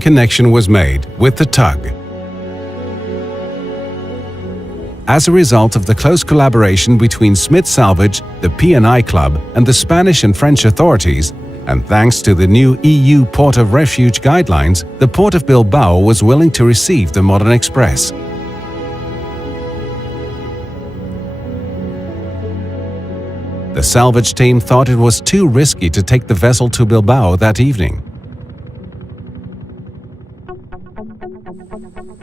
connection was made with the tug. As a result of the close collaboration between Smith Salvage, the P&I Club, and the Spanish and French authorities, and thanks to the new EU Port of Refuge guidelines, the Port of Bilbao was willing to receive the Modern Express. The salvage team thought it was too risky to take the vessel to Bilbao that evening.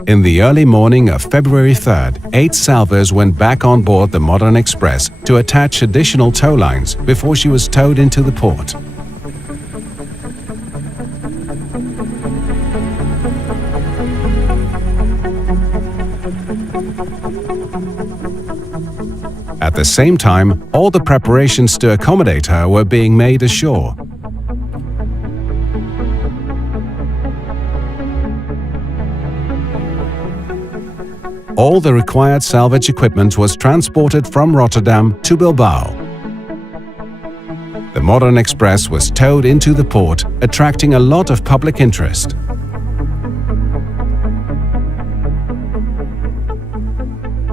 In the early morning of February 3rd, 8 salvors went back on board the Modern Express to attach additional tow lines before she was towed into the port. At the same time, all the preparations to accommodate her were being made ashore. All the required salvage equipment was transported from Rotterdam to Bilbao. The Modern Express was towed into the port, attracting a lot of public interest.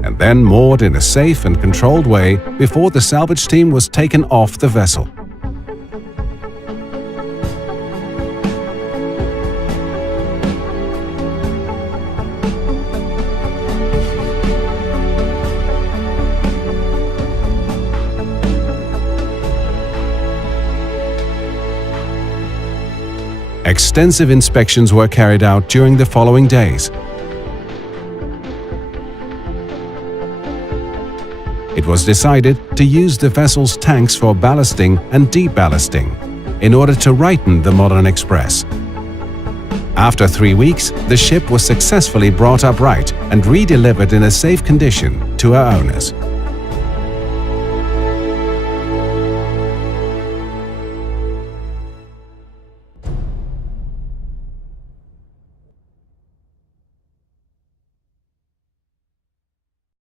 And then moored in a safe and controlled way before the salvage team was taken off the vessel. Extensive inspections were carried out during the following days. It was decided to use the vessel's tanks for ballasting and deballasting in order to righten the Modern Express. After 3 weeks, the ship was successfully brought upright and redelivered in a safe condition to her owners.